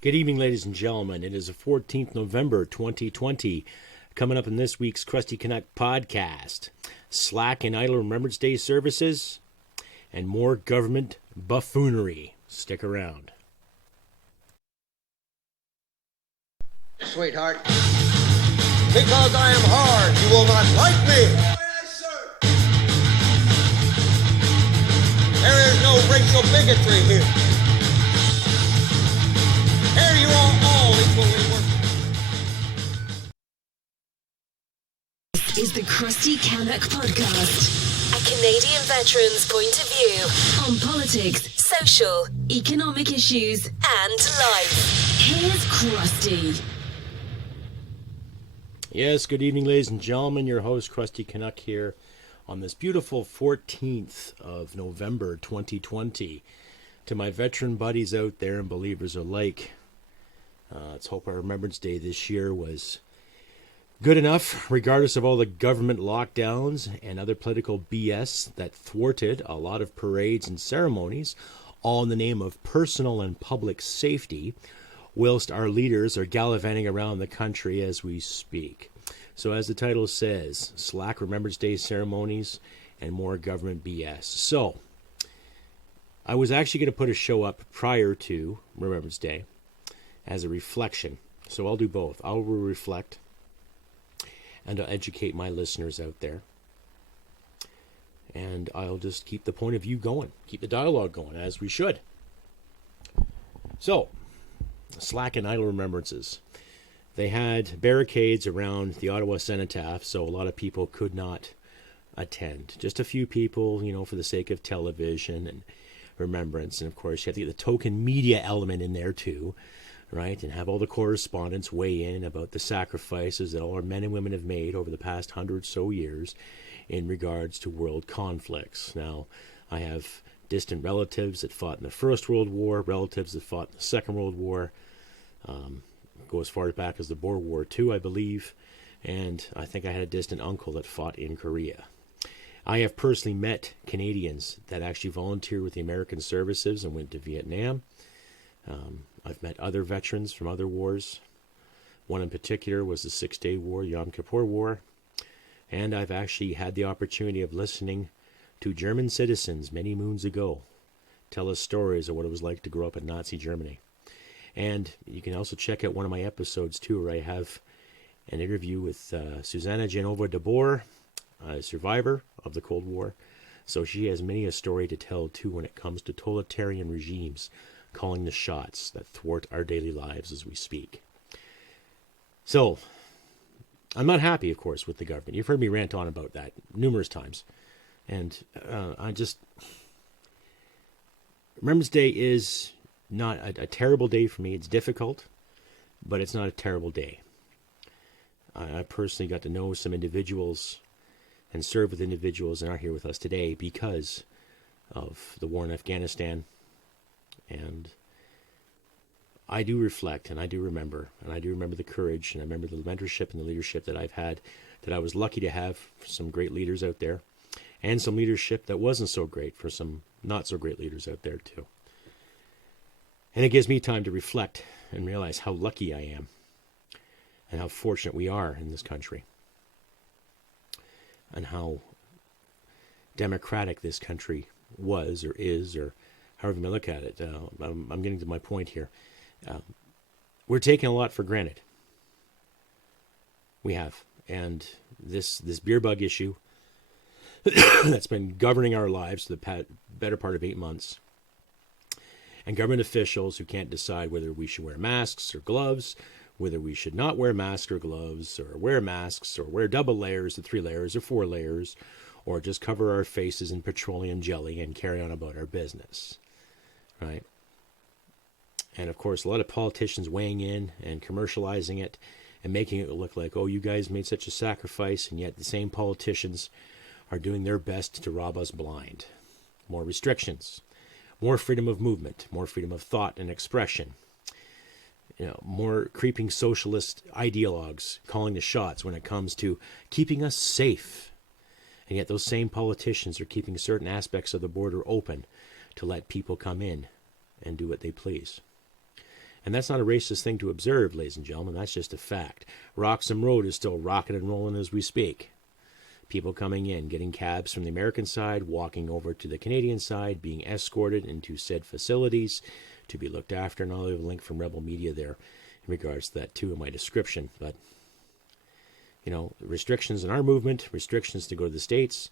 Good evening, ladies and gentlemen. It is the 14th November 2020. Coming up in this week's Crusty Canuck podcast, slack and idle Remembrance Day services, and more government buffoonery. Stick around. Sweetheart, because I am hard, you will not like me. Yes, sir. There is no racial bigotry here. Here you are all equally worthless. This is the Crusty Canuck podcast, a Canadian veteran's point of view on politics, social, economic issues, and life. Here's Crusty. Yes, good evening, ladies and gentlemen. Your host, Crusty Canuck, here on this beautiful 14th of November 2020. To my veteran buddies out there and believers alike, let's hope our Remembrance Day this year was good enough, regardless of all the government lockdowns and other political BS that thwarted a lot of parades and ceremonies, all in the name of personal and public safety, whilst our leaders are gallivanting around the country as we speak. So as the title says, slack Remembrance Day ceremonies and more government BS. So, I was actually going to put a show up prior to Remembrance Day as a reflection. So I'll do both. I will reflect and I'll educate my listeners out there. And I'll just keep the point of view going, keep the dialogue going, as we should. So, slack and idle remembrances. They had barricades around the Ottawa Cenotaph, so a lot of people could not attend. Just a few people, for the sake of television and remembrance. And of course, you have to get the token media element in there too, right? And have all the correspondents weigh in about the sacrifices that all our men and women have made over the past 100 or so years in regards to world conflicts. Now, I have distant relatives that fought in the First World War, relatives that fought in the Second World War, go as far back as the Boer War II, I believe, and I think I had a distant uncle that fought in Korea. I have personally met Canadians that actually volunteered with the American Services and went to Vietnam. I've met other veterans from other wars. One in particular was the Six-Day War, Yom Kippur War. And I've actually had the opportunity of listening to German citizens many moons ago tell us stories of what it was like to grow up in Nazi Germany. And you can also check out one of my episodes too, where I have an interview with Susanna Genova de Boer, a survivor of the Cold War. So she has many a story to tell too when it comes to totalitarian regimes calling the shots that thwart our daily lives as we speak. So, I'm not happy, of course, with the government. You've heard me rant on about that numerous times. And Remembrance Day is not a terrible day for me. It's difficult, but it's not a terrible day. I personally got to know some individuals and serve with individuals that aren't here with us today because of the war in Afghanistan. And I do reflect, and I do remember, the courage, and I remember the mentorship and the leadership that I've had, that I was lucky to have some great leaders out there, and some leadership that wasn't so great for some not so great leaders out there too. And it gives me time to reflect and realize how lucky I am and how fortunate we are in this country and how democratic this country was or is, or however you may look at it. I'm getting to my point here. We're taking a lot for granted. We have. And this beer bug issue that's been governing our lives for the better part of 8 months, and government officials who can't decide whether we should wear masks or gloves, whether we should not wear masks or gloves, or wear masks, or wear double layers or 3 layers or 4 layers, or just cover our faces in petroleum jelly and carry on about our business, right? And of course, a lot of politicians weighing in and commercializing it and making it look like, oh, you guys made such a sacrifice, and yet the same politicians are doing their best to rob us blind. More restrictions, more freedom of movement, more freedom of thought and expression. More creeping socialist ideologues calling the shots when it comes to keeping us safe. And yet those same politicians are keeping certain aspects of the border open to let people come in and do what they please. And that's not a racist thing to observe, ladies and gentlemen. That's just a fact. Roxham Road is still rocking and rolling as we speak. People coming in, getting cabs from the American side, walking over to the Canadian side, being escorted into said facilities to be looked after. And I'll leave a link from Rebel Media there in regards to that too in my description. But, you know, restrictions in our movement, restrictions to go to the States,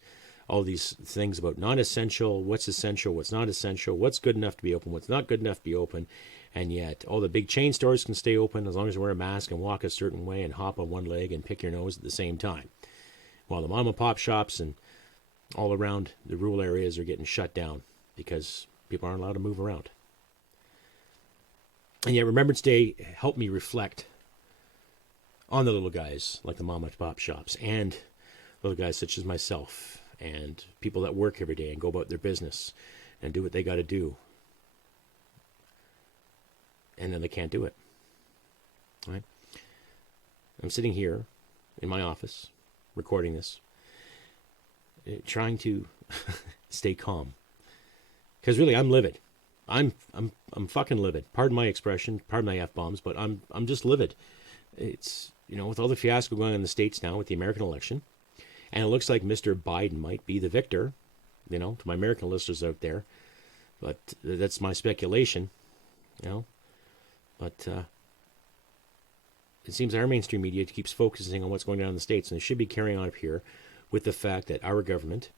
all these things about non-essential, what's essential, what's not essential, what's good enough to be open, what's not good enough to be open. And yet all the big chain stores can stay open as long as you wear a mask and walk a certain way and hop on one leg and pick your nose at the same time. While the mom and pop shops and all around the rural areas are getting shut down because people aren't allowed to move around. And yet Remembrance Day helped me reflect on the little guys like the mom and pop shops and little guys such as myself and people that work every day and go about their business and do what they got to do. And then they can't do it. Right? I'm sitting here in my office recording this, trying to stay calm. Because really, I'm livid. I'm fucking livid. Pardon my expression, pardon my F-bombs, but I'm just livid. It's, you know, with all the fiasco going on in the States now with the American election, and it looks like Mr. Biden might be the victor, you know, to my American listeners out there, but that's my speculation, you know. But it seems that our mainstream media keeps focusing on what's going on in the States, and they should be carrying on up here with the fact that our government,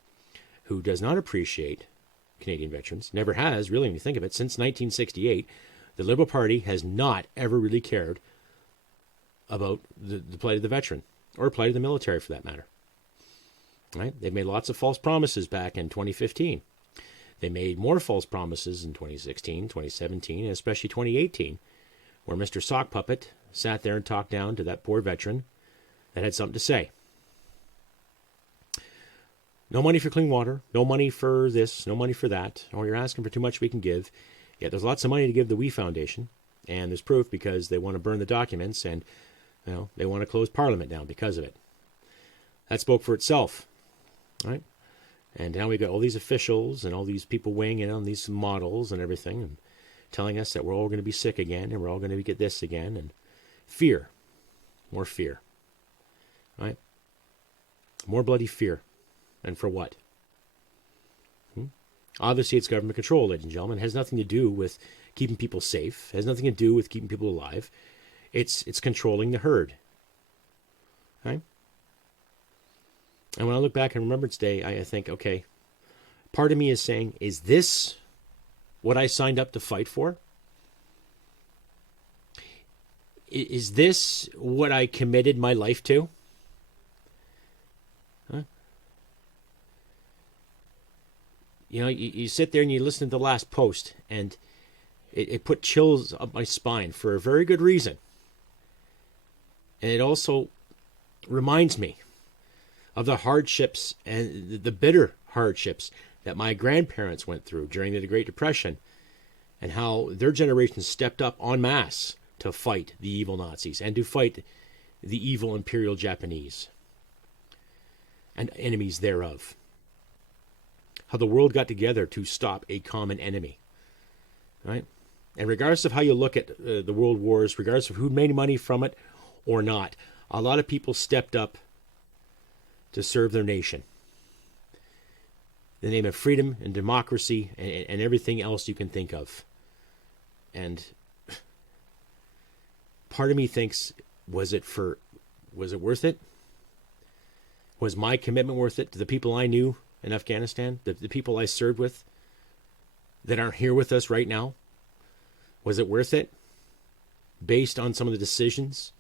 who does not appreciate Canadian veterans, never has, really, when you think of it, since 1968, the Liberal Party has not ever really cared about the plight of the veteran, or plight of the military for that matter. Right? They've made lots of false promises back in 2015. They made more false promises in 2016, 2017, and especially 2018, where Mr. Sock Puppet sat there and talked down to that poor veteran that had something to say. No money for clean water, no money for this, no money for that. Oh, you're asking for too much we can give. Yeah, there's lots of money to give the We Foundation, and there's proof because they want to burn the documents and, you know, they want to close Parliament down because of it. That spoke for itself, right? And now we've got all these officials and all these people weighing in on these models and everything and telling us that we're all going to be sick again and we're all going to get this again. And fear. More fear. Right? More bloody fear. And for what? Obviously, it's government control, ladies and gentlemen. It has nothing to do with keeping people safe. It has nothing to do with keeping people alive. It's controlling the herd. Right? And when I look back on Remembrance Day, I think, okay, part of me is saying, is this what I signed up to fight for? Is this what I committed my life to? Huh? You know, you sit there and you listen to the last post, and it put chills up my spine for a very good reason. And it also reminds me of the hardships and the bitter hardships that my grandparents went through during the Great Depression, and how their generation stepped up en masse to fight the evil Nazis and to fight the evil Imperial Japanese and enemies thereof. How the world got together to stop a common enemy. Right? And regardless of how you look at the world wars, regardless of who made money from it or not, a lot of people stepped up to serve their nation. In the name of freedom and democracy and everything else you can think of. And part of me thinks, was it worth it? Was my commitment worth it to the people I knew in Afghanistan, the people I served with that aren't here with us right now? Was it worth it? Based on some of the decisions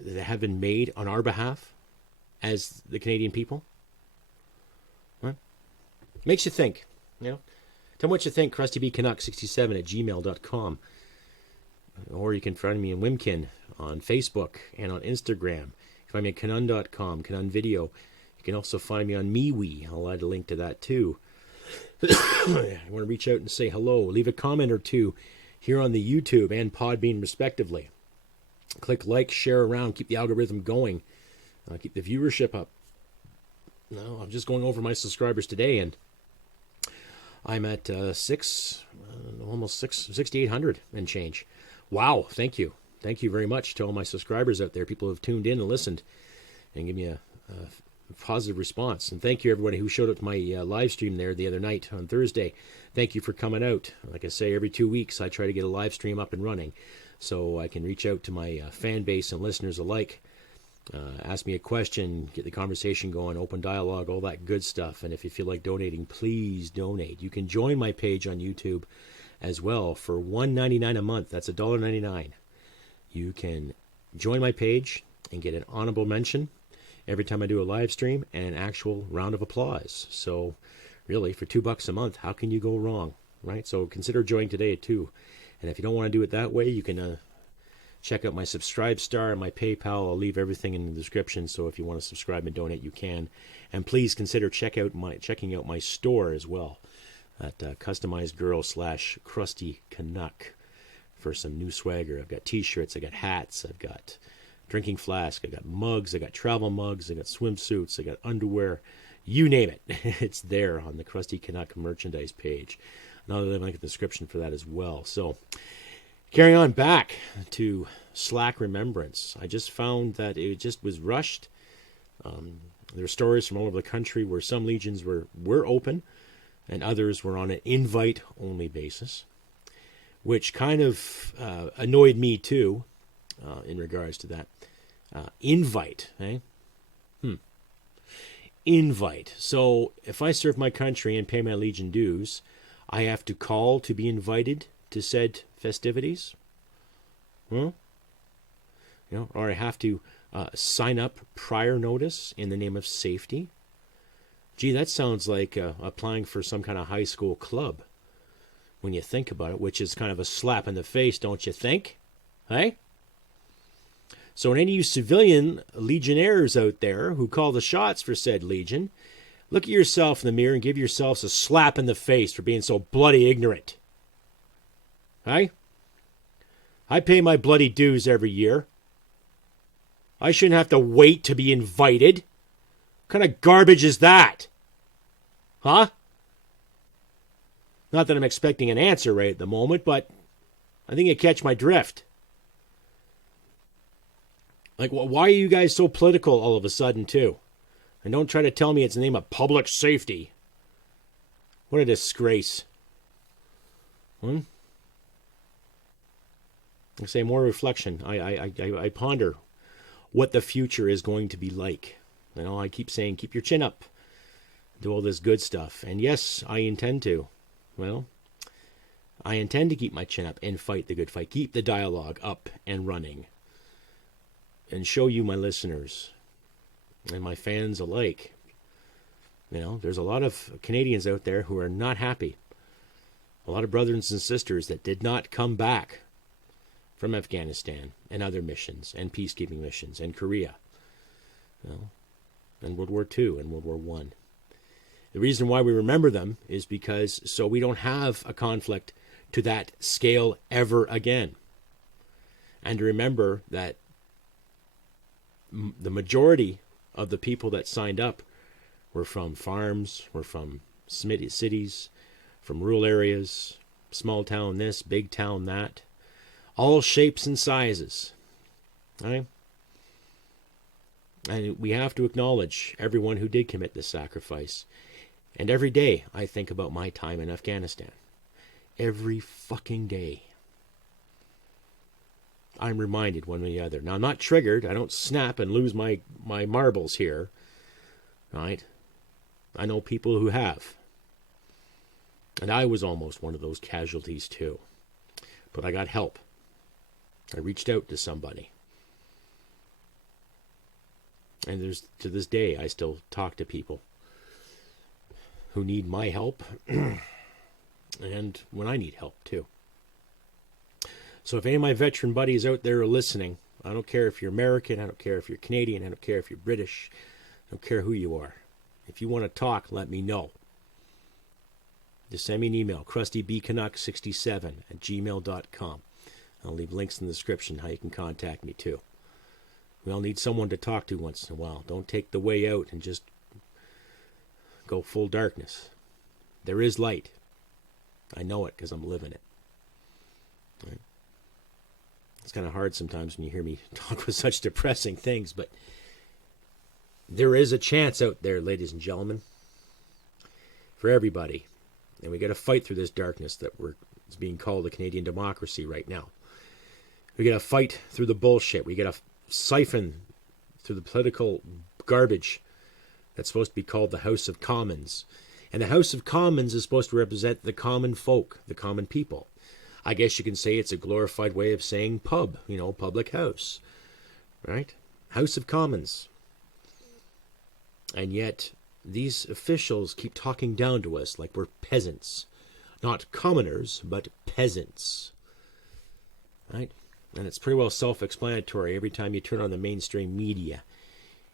that have been made on our behalf as the Canadian people? Huh? Makes you think, you know. Tell me what you think, CrustyBCanuck67@gmail.com. Or you can find me in Wimkin on Facebook and on Instagram. You can find me at Canun.com, Canun Video. You can also find me on MeWe. I'll add a link to that too. I want to reach out and say hello. Leave a comment or two here on the YouTube and Podbean respectively. Click like, share around, keep the algorithm going. Keep the viewership up. No, I'm just going over my subscribers today, and I'm at 6. almost 6,800 and change. Wow, thank you. Thank you very much to all my subscribers out there, people who have tuned in and listened and give me a positive response. And thank you, everybody who showed up to my live stream there the other night on Thursday. Thank you for coming out. Like I say, every 2 weeks I try to get a live stream up and running so I can reach out to my fan base and listeners alike. Ask me a question, get the conversation going, open dialogue, all that good stuff. And if you feel like donating, please donate. You can join my page on YouTube as well for $1.99 a month. That's $1.99. You can join my page and get an honorable mention every time I do a live stream and an actual round of applause. So really, for $2 a month, how can you go wrong, right? So consider joining today too. And if you don't want to do it that way, you can check out my Subscribe Star and my PayPal. I'll leave everything in the description, so if you want to subscribe and donate, you can. And please consider checking out my store as well at customizedgirl/Crusty Canuck for some new swagger. I've got t-shirts, I got hats, I've got drinking flask, I got mugs, I got travel mugs, I got swimsuits, I got underwear, you name it. It's there on the Crusty Canuck merchandise page. And I'll leave a link in the description for that as well. So carrying on back to Slack Remembrance, I just found that it just was rushed. There are stories from all over the country where some legions were open and others were on an invite-only basis, which kind of annoyed me too in regards to that. Invite, eh? Invite. So if I serve my country and pay my legion dues, I have to call to be invited to said festivities? Or I have to sign up prior notice in the name of safety? Gee, that sounds like applying for some kind of high school club when you think about it, which is kind of a slap in the face, don't you think? Hey? So any of you civilian legionnaires out there who call the shots for said legion, look at yourself in the mirror and give yourselves a slap in the face for being so bloody ignorant. Hey? I pay my bloody dues every year. I shouldn't have to wait to be invited. What kind of garbage is that? Huh? Not that I'm expecting an answer right at the moment, but I think you catch my drift. Like, why are you guys so political all of a sudden, too? And don't try to tell me it's in the name of public safety. What a disgrace. I say more reflection. I ponder what the future is going to be like. You know, I keep saying, keep your chin up. Do all this good stuff. And yes, I intend to. Well, I intend to keep my chin up and fight the good fight. Keep the dialogue up and running. And show you, my listeners, and my fans alike, there's a lot of Canadians out there who are not happy. A lot of brothers and sisters that did not come back from Afghanistan and other missions and peacekeeping missions and Korea, and World War II and World War I. The reason why we remember them is because so we don't have a conflict to that scale ever again. And to remember that the majority of the people that signed up were from farms, were from cities, from rural areas, small town this, big town that, all shapes and sizes. Right? And we have to acknowledge everyone who did commit this sacrifice. And every day I think about my time in Afghanistan. Every fucking day. I'm reminded one way or the other. Now, I'm not triggered. I don't snap and lose my marbles here. Right? I know people who have. And I was almost one of those casualties too. But I got help. I reached out to somebody. And to this day, I still talk to people who need my help. And when I need help too. So if any of my veteran buddies out there are listening, I don't care if you're American, I don't care if you're Canadian, I don't care if you're British, I don't care who you are. If you want to talk, let me know. Just send me an email, crustybcanuck67@gmail.com. I'll leave links in the description how you can contact me too. We all need someone to talk to once in a while. Don't take the way out and just go full darkness. There is light. I know it because I'm living it. Right? It's kind of hard sometimes when you hear me talk with such depressing things, but there is a chance out there, ladies and gentlemen, for everybody. And we got to fight through this darkness that is being called the Canadian democracy right now. We got to fight through the bullshit. We got to siphon through the political garbage that's supposed to be called the House of Commons. And the House of Commons is supposed to represent the common folk, the common people. I guess you can say it's a glorified way of saying pub, public house, right? House of Commons. And yet, these officials keep talking down to us like we're peasants. Not commoners, but peasants. Right? And it's pretty well self-explanatory every time you turn on the mainstream media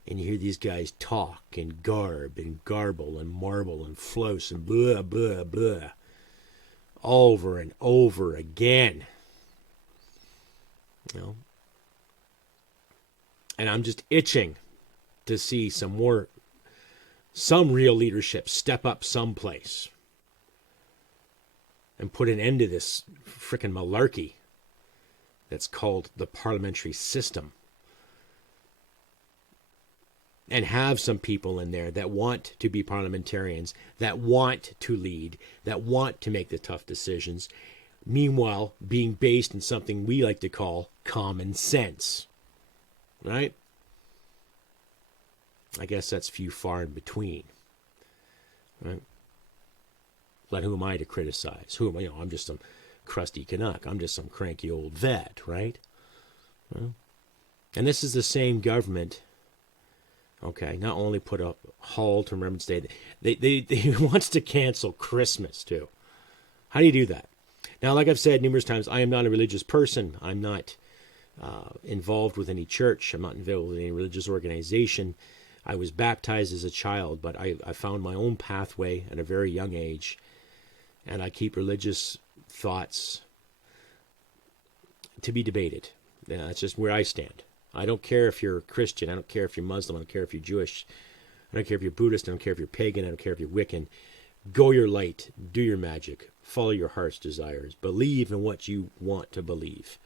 and you hear these guys talk and garb and garble and marble and flouse and blah, blah, blah. Over and over again. And I'm just itching to see some real leadership step up someplace and put an end to this frickin' malarkey that's called the parliamentary system. And have some people in there that want to be parliamentarians, that want to lead, that want to make the tough decisions, meanwhile being based in something we like to call common sense. Right? I guess that's few far in between. Right? But who am I to criticize? I'm just some crusty Canuck. I'm just some cranky old vet, right? Well, and this is the same government, not only put a halt to Remembrance Day, they wants to cancel Christmas too. How do you do that? Now, like I've said numerous times, I am not a religious person. I'm not involved with any church. I'm not involved with any religious organization. I was baptized as a child, but I found my own pathway at a very young age, and I keep religious thoughts to be debated. That's just where I stand. I don't care if you're Christian. I don't care if you're Muslim. I don't care if you're Jewish. I don't care if you're Buddhist. I don't care if you're pagan. I don't care if you're Wiccan. Go your light. Do your magic. Follow your heart's desires. Believe in what you want to believe.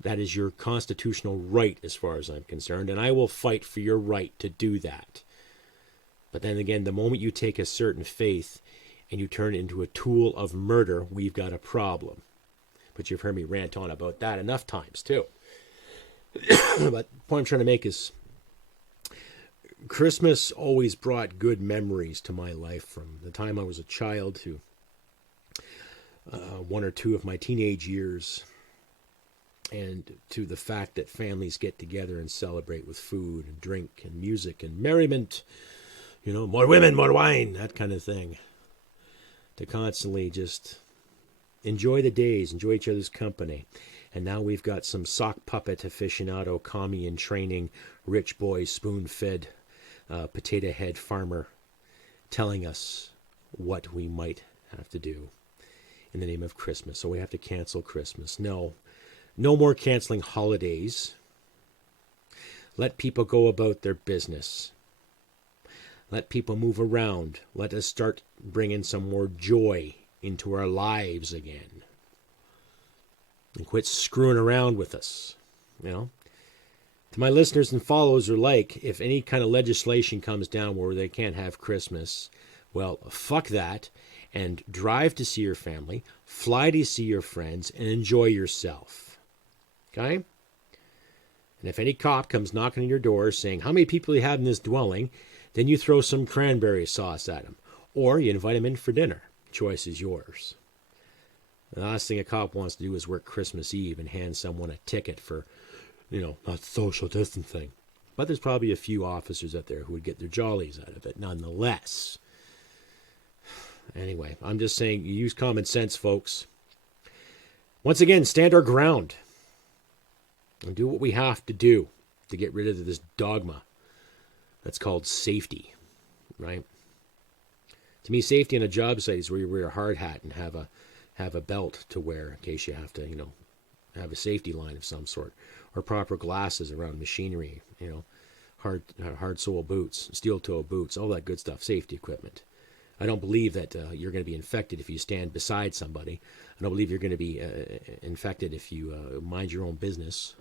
That is your constitutional right as far as I'm concerned, and I will fight for your right to do that. But then again, the moment you take a certain faith and you turn it into a tool of murder, we've got a problem. But you've heard me rant on about that enough times, too. But the point I'm trying to make is Christmas always brought good memories to my life, from the time I was a child to one or two of my teenage years, and to the fact that families get together and celebrate with food and drink and music and merriment, more women, more wine, that kind of thing. To constantly just enjoy the days, enjoy each other's company. And now we've got some sock puppet aficionado, commie in training, rich boy, spoon-fed, potato head farmer telling us what we might have to do in the name of Christmas. So we have to cancel Christmas. No more canceling holidays. Let people go about their business. Let people move around. Let us start bringing some more joy into our lives again. And quit screwing around with us. To my listeners and followers alike, if any kind of legislation comes down where they can't have Christmas, well, fuck that, and drive to see your family, fly to see your friends, and enjoy yourself. Okay? And if any cop comes knocking on your door saying, how many people do you have in this dwelling, then you throw some cranberry sauce at him. Or you invite him in for dinner. Choice is yours. The last thing a cop wants to do is work Christmas Eve and hand someone a ticket for, not social distancing. But there's probably a few officers out there who would get their jollies out of it nonetheless. Anyway, I'm just saying, use common sense, folks. Once again, stand our ground. And do what we have to do to get rid of this dogma that's called safety, right? To me, safety on a job site is where you wear a hard hat and have a belt to wear in case you have to, have a safety line of some sort, or proper glasses around machinery, hard sole boots, steel toe boots, all that good stuff, safety equipment. I don't believe that you're going to be infected if you stand beside somebody. I don't believe you're going to be infected if you mind your own business,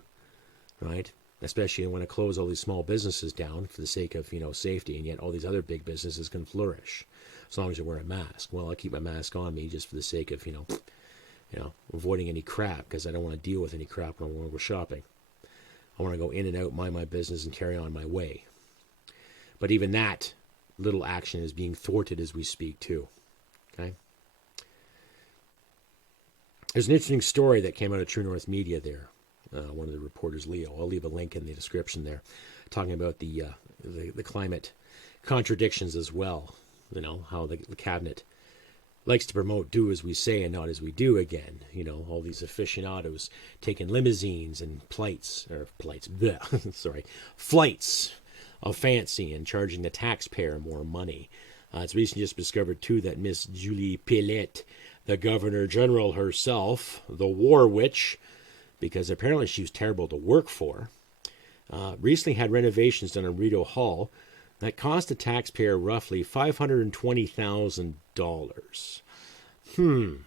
right? Especially when I want to close all these small businesses down for the sake of, safety, and yet all these other big businesses can flourish as long as you wear a mask. Well, I keep my mask on me just for the sake of, avoiding any crap, because I don't want to deal with any crap when I want to go shopping. I want to go in and out, mind my business, and carry on my way. But even that little action is being thwarted as we speak, too. Okay? There's an interesting story that came out of True North Media there. One of the reporters, Leo. I'll leave a link in the description there, talking about the climate contradictions as well. How the cabinet likes to promote do as we say and not as we do again. All these aficionados taking limousines and flights of fancy and charging the taxpayer more money. It's recently just discovered, too, that Miss Julie Pillette, the Governor General herself, the war witch, because apparently she was terrible to work for, recently had renovations done in Rideau Hall that cost the taxpayer roughly $520,000.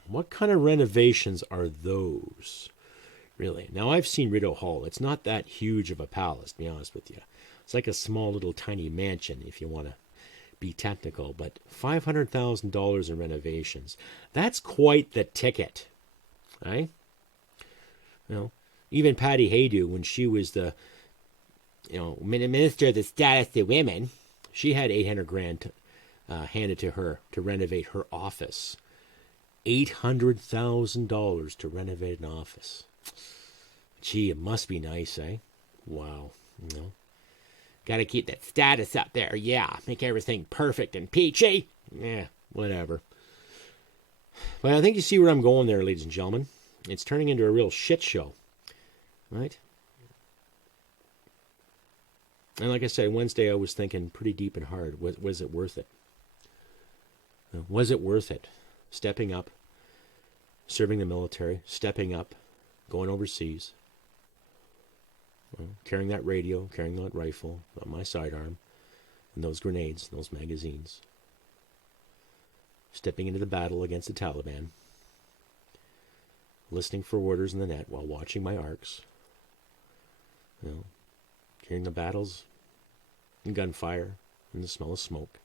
What kind of renovations are those? Really? Now, I've seen Rideau Hall. It's not that huge of a palace, to be honest with you. It's like a small little tiny mansion, if you want to be technical. But $500,000 in renovations. That's quite the ticket. Right? Even Patty Haydu, when she was the Minister of the Status of Women, she had $800,000 handed to her to renovate her office. $800,000 to renovate an office. Gee, it must be nice, eh? Wow. Got to keep that status up there. Yeah, make everything perfect and peachy. Yeah, whatever. But I think you see where I'm going there, ladies and gentlemen. It's turning into a real shit show, right? And like I said, Wednesday I was thinking pretty deep and hard. Was it worth it? Was it worth it? Stepping up, serving the military, stepping up, going overseas, carrying that radio, carrying that rifle on my sidearm, and those grenades, those magazines, stepping into the battle against the Taliban, listening for orders in the net while watching my arcs, hearing the battles and gunfire and the smell of smoke,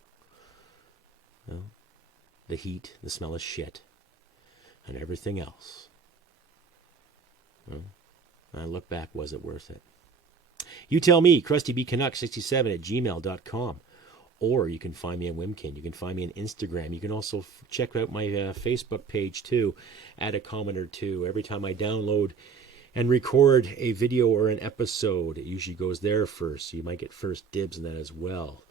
the heat, the smell of shit, and everything else. I look back, was it worth it? You tell me, CrustyBCanuck67@gmail.com. Or you can find me on Wimkin. You can find me on Instagram. You can also check out my Facebook page, too. Add a comment or two. Every time I download and record a video or an episode, it usually goes there first. So you might get first dibs on that as well.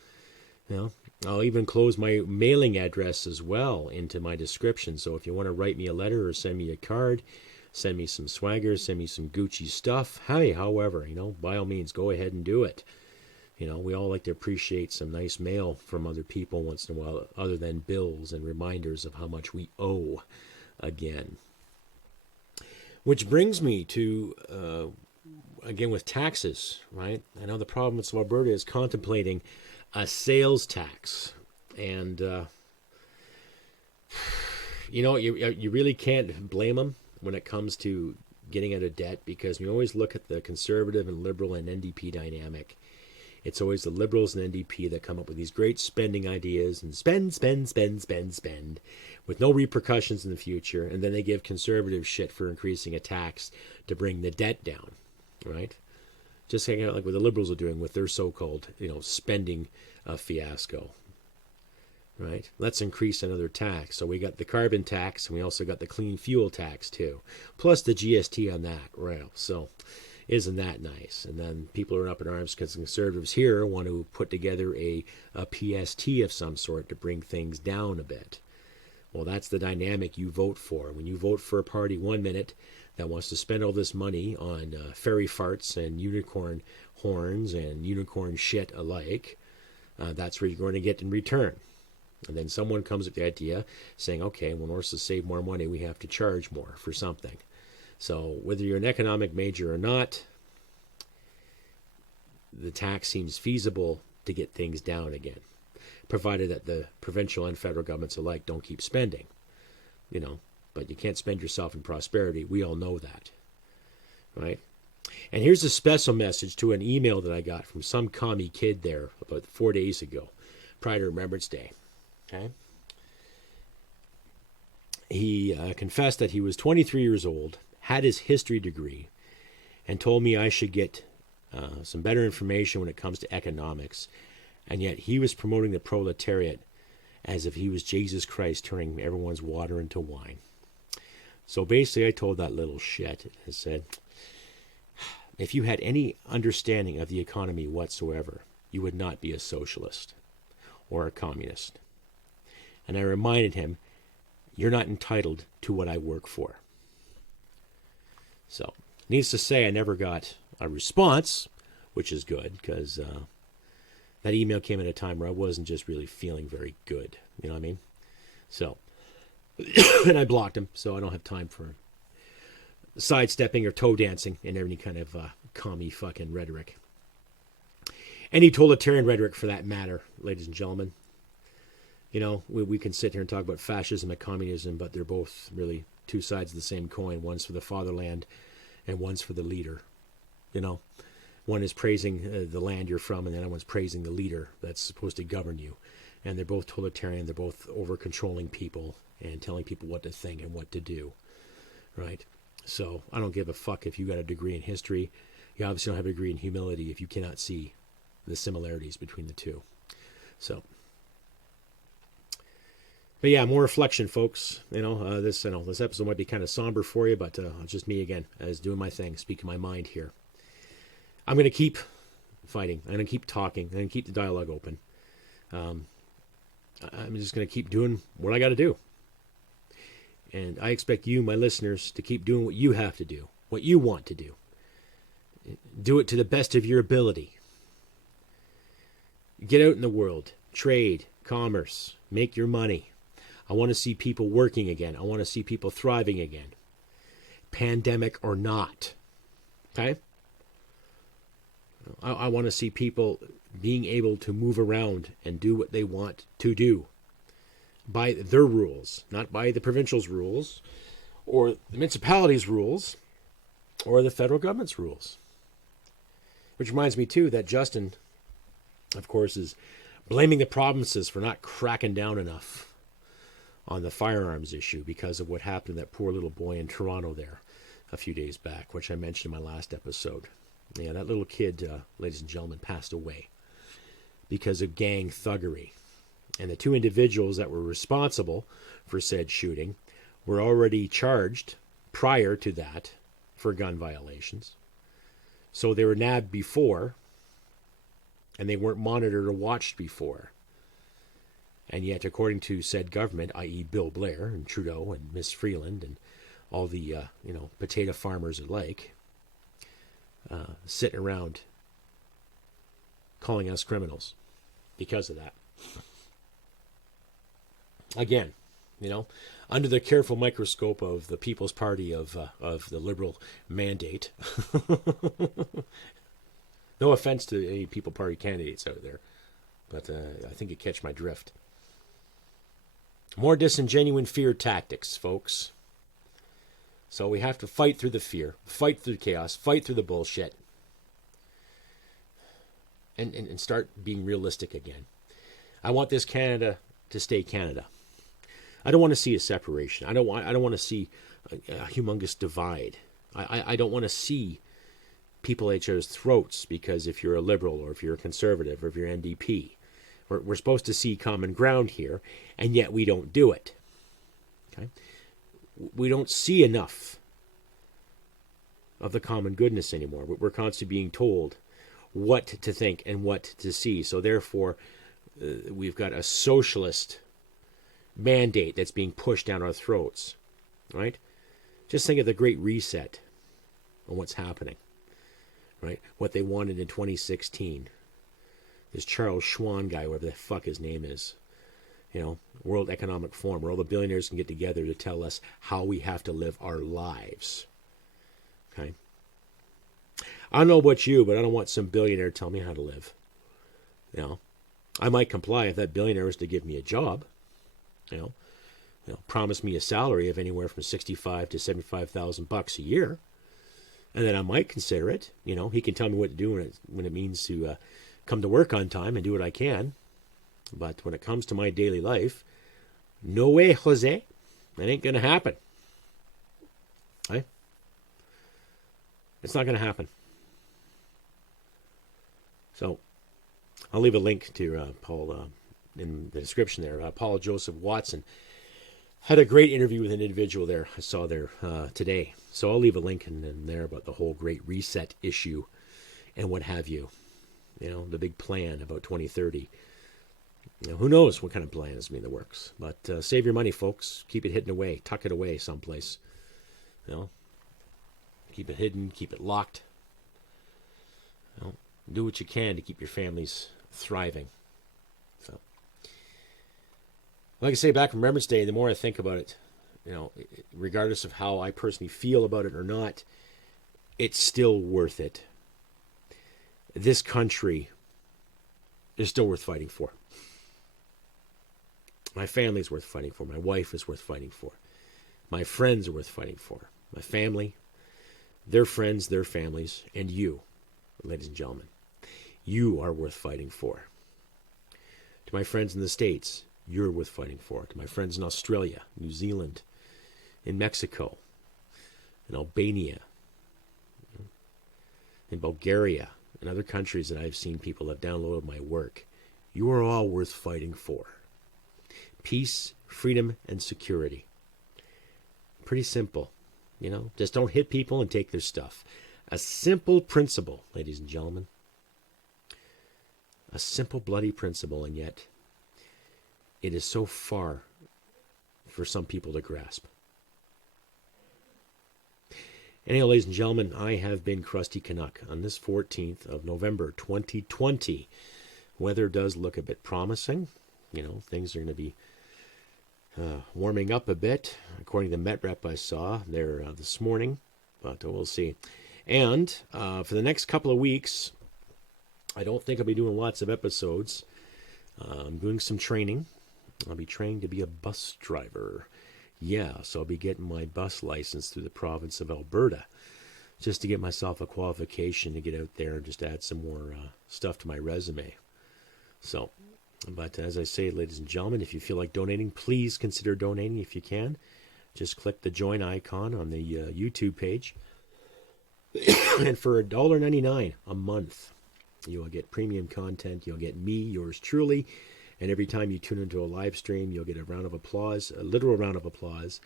I'll even close my mailing address as well into my description. So if you want to write me a letter or send me a card, send me some swagger, send me some Gucci stuff, however, by all means, go ahead and do it. We all like to appreciate some nice mail from other people once in a while, other than bills and reminders of how much we owe again. Which brings me to, again, with taxes, right? I know the province of Alberta is contemplating a sales tax. And, you really can't blame them when it comes to getting out of debt, because we always look at the Conservative and Liberal and NDP dynamic. It's always the Liberals and NDP that come up with these great spending ideas and spend, with no repercussions in the future. And then they give Conservative shit for increasing a tax to bring the debt down, right? Just hanging out like what the Liberals are doing with their so-called, spending fiasco, right? Let's increase another tax. So we got the carbon tax, and we also got the clean fuel tax too, plus the GST on that rail. So isn't that nice? And then people are up in arms because the Conservatives here want to put together a PST of some sort to bring things down a bit. Well, that's the dynamic you vote for. When you vote for a party 1 minute that wants to spend all this money on fairy farts and unicorn horns and unicorn shit alike, that's what you're going to get in return. And then someone comes up with the idea saying, okay, well, in order to save more money, we have to charge more for something. So whether you're an economic major or not, the tax seems feasible to get things down again. provided that the provincial and federal governments alike don't keep spending, you know. But you can't spend yourself in prosperity. We all know that, right? And here's a special message to an email that I got from some commie kid there about 4 days ago, prior to Remembrance Day, okay? He confessed that he was 23 years old, had his history degree, and told me I should get some better information when it comes to economics. And yet he was promoting the proletariat as if he was Jesus Christ turning everyone's water into wine. So basically I told that little shit, I said, if you had any understanding of the economy whatsoever, you would not be a socialist or a communist. And I reminded him, you're not entitled to what I work for. So, needless to say, I never got a response, which is good, because that email came at a time where I wasn't just really feeling very good. You know what I mean? So, and I blocked him, so I don't have time for sidestepping or toe dancing and any kind of commie fucking rhetoric. Any totalitarian rhetoric for that matter, ladies and gentlemen. You know, we can sit here and talk about fascism and communism, but they're both really two sides of the same coin. One's for the fatherland and one's for the leader. You know, one is praising the land you're from, and the other one's praising the leader that's supposed to govern you. And they're both totalitarian. They're both over-controlling people and telling people what to think and what to do. Right? So I don't give a fuck if you got a degree in history. You obviously don't have a degree in humility if you cannot see the similarities between the two. So, but yeah, more reflection, folks. This episode might be kind of somber for you, but it's just me again, as doing my thing, speaking my mind here. I'm going to keep fighting. I'm going to keep talking. I'm going to keep the dialogue open. I'm just going to keep doing what I got to do. And I expect you, my listeners, to keep doing what you have to do, what you want to do. Do it to the best of your ability. Get out in the world. Trade, commerce, make your money. I want to see people working again. I want to see people thriving again. Pandemic or not. Okay? I want to see people being able to move around and do what they want to do. By their rules, not by the provincial's rules, or the municipality's rules, or the federal government's rules. Which reminds me, too, that Justin, of course, is blaming the provinces for not cracking down enough on the firearms issue because of what happened to that poor little boy in Toronto there a few days back, which I mentioned in my last episode. Yeah, that little kid, ladies and gentlemen, passed away because of gang thuggery. And the two individuals that were responsible for said shooting were already charged prior to that for gun violations. So they were nabbed before, and they weren't monitored or watched before. And yet, according to said government, i.e. Bill Blair and Trudeau and Miss Freeland and all the, potato farmers alike, sitting around calling us criminals because of that. Again, under the careful microscope of the People's Party of the Liberal mandate. No offense to any People Party candidates out there, but I think you catch my drift. More disingenuine fear tactics, folks. So we have to fight through the fear, fight through the chaos, fight through the bullshit, and start being realistic again. I want this Canada to stay Canada. I don't want to see a separation. I don't want to see a humongous divide. I don't want to see people at each other's throats because if you're a liberal or if you're a conservative or if you're NDP, we're supposed to see common ground here, and yet we don't do it. Okay, we don't see enough of the common goodness anymore. We're constantly being told what to think and what to see. So therefore, we've got a socialist mandate that's being pushed down our throats, right? Just think of the Great Reset and what's happening, right? What they wanted in 2016. This Charles Schwab guy, whatever the fuck his name is, World Economic Forum, where all the billionaires can get together to tell us how we have to live our lives. Okay? I don't know about you, but I don't want some billionaire to tell me how to live. I might comply if that billionaire was to give me a job, promise me a salary of anywhere from 65 to 75,000 bucks a year, and then I might consider it. He can tell me what to do when it means to come to work on time and do what I can. But when it comes to my daily life, no way, Jose. That ain't going to happen. Right? It's not going to happen. So I'll leave a link to Paul in the description there. Paul Joseph Watson had a great interview with an individual there I saw there today. So I'll leave a link in there about the whole Great Reset issue and what have you. The big plan about 2030. Who knows what kind of plan is in the works. But save your money, folks. Keep it hidden away. Tuck it away someplace. Keep it hidden. Keep it locked. Do what you can to keep your families thriving. So, like I say, back from Remembrance Day, the more I think about it, regardless of how I personally feel about it or not, it's still worth it. This country is still worth fighting for. My family is worth fighting for. My wife is worth fighting for. My friends are worth fighting for. My family, their friends, their families, and you, ladies and gentlemen. You are worth fighting for. To my friends in the States, you're worth fighting for. To my friends in Australia, New Zealand, in Mexico, in Albania, in Bulgaria, and other countries that I've seen people have downloaded my work, you are all worth fighting for. Peace, freedom, and security. Pretty simple. Just don't hit people and take their stuff. A simple principle, ladies and gentlemen. A simple bloody principle, and yet it is so far for some people to grasp. Anyhow, ladies and gentlemen, I have been Crusty Canuck on this 14th of November 2020. Weather does look a bit promising. Things are going to be warming up a bit, according to the Met Rep I saw there this morning, but we'll see. And for the next couple of weeks, I don't think I'll be doing lots of episodes. I'm doing some training. I'll be trained to be a bus driver. Yeah, so I'll be getting my bus license through the province of Alberta, just to get myself a qualification to get out there and just add some more stuff to my resume. So, but as I say, ladies and gentlemen, if you feel like donating, please consider donating if you can. Just click the join icon on the YouTube page. And for $1.99 a month, you will get premium content. You'll get me, yours truly. And every time you tune into a live stream, you'll get a round of applause, a literal round of applause,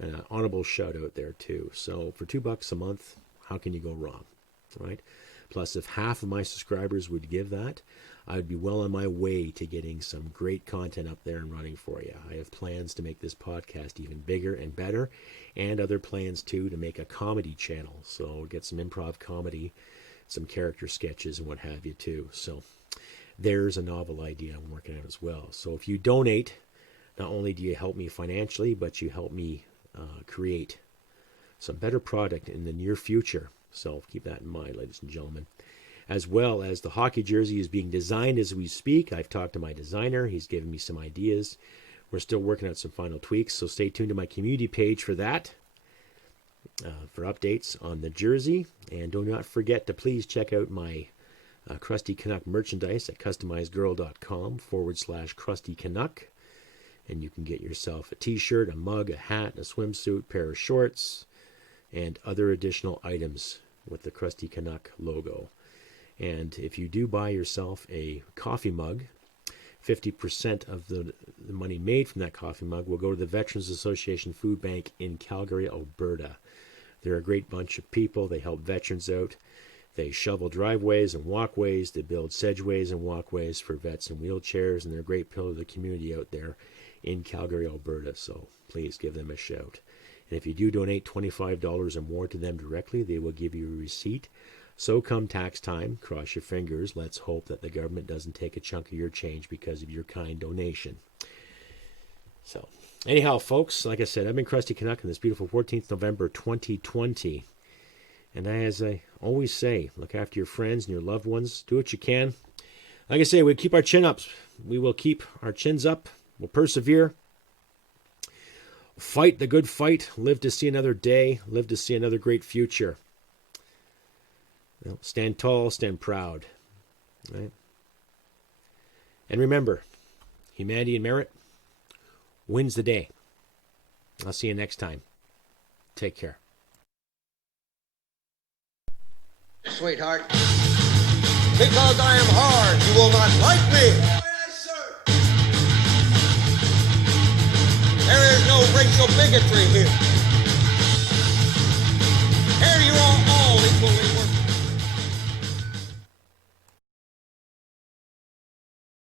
and an honorable shout out there too. So for $2 a month, how can you go wrong? Right? Plus, if half of my subscribers would give that, I would be well on my way to getting some great content up there and running for you. I have plans to make this podcast even bigger and better, and other plans too to make a comedy channel. So get some improv comedy, some character sketches and what have you too. So there's a novel idea I'm working on as well. So if you donate, not only do you help me financially, but you help me create some better product in the near future. So keep that in mind, ladies and gentlemen. As well as the hockey jersey is being designed as we speak. I've talked to my designer. He's given me some ideas. We're still working out some final tweaks, so stay tuned to my community page for that, for updates on the jersey. And do not forget to please check out my Crusty Canuck merchandise at customizedgirl.com/Crusty Canuck. And you can get yourself a t-shirt, a mug, a hat, a swimsuit, pair of shorts, and other additional items with the Crusty Canuck logo. And if you do buy yourself a coffee mug, 50% of the money made from that coffee mug will go to the Veterans Association Food Bank in Calgary, Alberta. They're a great bunch of people. They help veterans out. They shovel driveways and walkways. They build sedgeways and walkways for vets in wheelchairs, and they're a great pillar of the community out there in Calgary, Alberta. So please give them a shout. And if you do donate $25 or more to them directly, they will give you a receipt. So come tax time, cross your fingers. Let's hope that the government doesn't take a chunk of your change because of your kind donation. So anyhow, folks, like I said, I've been Crusty Canuck on this beautiful 14th November 2020. And as I always say, look after your friends and your loved ones. Do what you can. Like I say, we keep our chin up. We will keep our chins up. We'll persevere. Fight the good fight. Live to see another day. Live to see another great future. Stand tall, stand proud. Right? And remember, humanity and merit wins the day. I'll see you next time. Take care. Sweetheart, because I am hard, you will not like me. Yes, sir. There is no racial bigotry here. Here you are